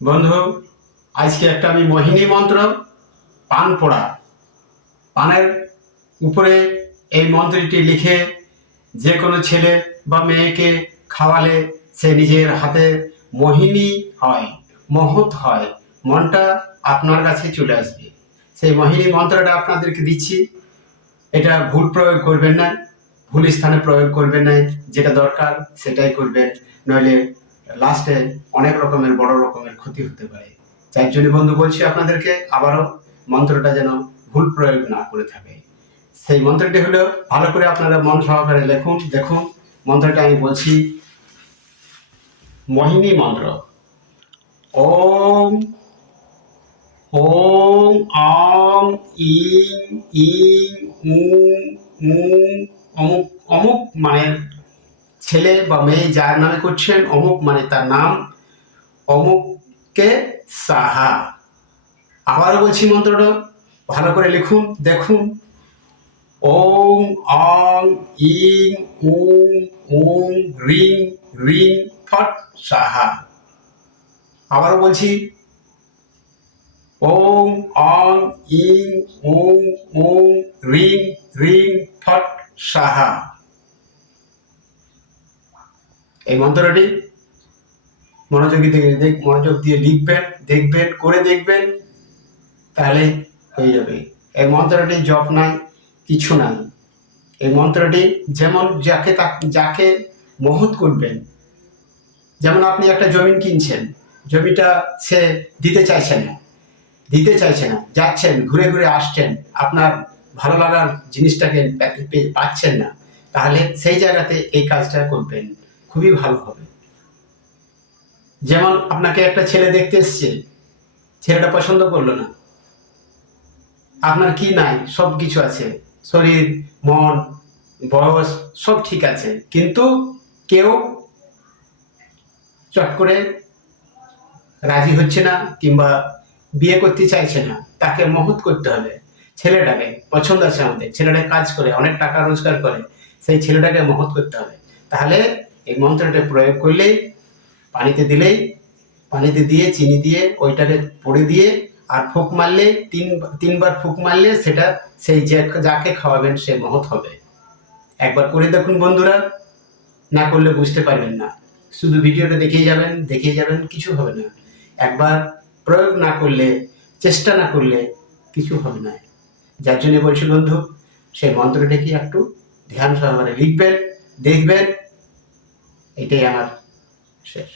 বন্ধু, আজকে একটা আমি মোহিনী মন্ত্র পান পোড়া পানের উপরে এই মন্ত্রটি লিখে যে কোনো ছেলে বা মেয়েকে খাওয়ালে সে নিজের হাতে মোহিনী হয়, মহৎ হয়, মনটা আপনার কাছে চলে আসবে। সেই মোহিনী মন্ত্রটা আপনাদেরকে দিচ্ছি। এটা ভুল প্রয়োগ করবেন না, ভুল স্থানে প্রয়োগ করবেন না, যেটা দরকার সেটাই করবেন, নইলে লাস্টে অনেক রকমের বড় রকমের ক্ষতি হতে পারে। যার জন্য বন্ধু বলছি আপনাদেরকে আবারও, মন্ত্রটা যেন ভুল প্রয়োগ না করে থাকে। সেই মন্ত্রটি হলো, ভালো করে আপনারা মন সহকারে দেখুন। মন্ত্রটা আমি বলছি, মোহিনী মন্ত্র। ওম ওম আং ইং ইং উং উং অমুক অমুক, মানে ছেলে বা মেয়ে যার নামে করছেন, অমুক মানে তার নাম, অমুককে সাহা। আবারও বলছি মন্ত্রটা, ভালো করে দেখুন। ওম আং ইং উং উং রিং রিং ফট সাহা। আবারও বলছি, ওম আং ইং উং উং রিং রিং ফট সাহা। এই মন্ত্রটি মনোযোগ দিয়ে লিখবেন, দেখবেন, তাহলে হয়ে যাবে। এই মন্ত্রটি জপ নাই, কিছু নাই। এই মন্ত্রটি যেমন যাকে মহৎ করবেন, যেমন আপনি একটা জমি কিনছেন, জমিটা সে দিতে চাইছে না, যাচ্ছেন ঘুরে ঘুরে আসছেন, আপনার ভালো লাগার জিনিসটাকে পাচ্ছেন না, তাহলে সেই জায়গাতে এই কাজটা করবেন, খুবই ভালো হবে। যেমন আপনাকে একটা ছেলে দেখতে এসছে, ছেলেটা পছন্দ করলো না, আপনার কি নাই, সব কিছু আছে, শরীর, মন, বয়স সব ঠিক আছে, কিন্তু কেউ চট করে রাজি হচ্ছে না কিংবা বিয়ে করতে চাইছে না। তাকে মহৎ করতে হবে। ছেলেটাকে পছন্দ আছে, আমাদের ছেলেটা কাজ করে, অনেক টাকা রোজগার করে, সেই ছেলেটাকে মহৎ করতে হবে। তাহলে এই মন্ত্রটা প্রয়োগ করলেই, পানিতে দিয়ে চিনি দিয়ে ওইটাকে পড়ে দিয়ে আর ফুঁক মারলে, তিনবার ফুঁক মারলে সেটা সেই যাকে খাওয়াবেন সে মহৎ হবে। একবার করে দেখুন বন্ধুরা, না করলে বুঝতে পারবেন না। শুধু ভিডিওটা দেখেই যাবেন, কিছু হবে না। একবার প্রয়োগ না করলে, চেষ্টা না করলে কিছু হবে না। যার জন্য বলছি বন্ধু, সেই মন্ত্রটাকে একটু ধ্যান সহকারে লিখবেন, দেখবেন। এটাই আমার শেষ।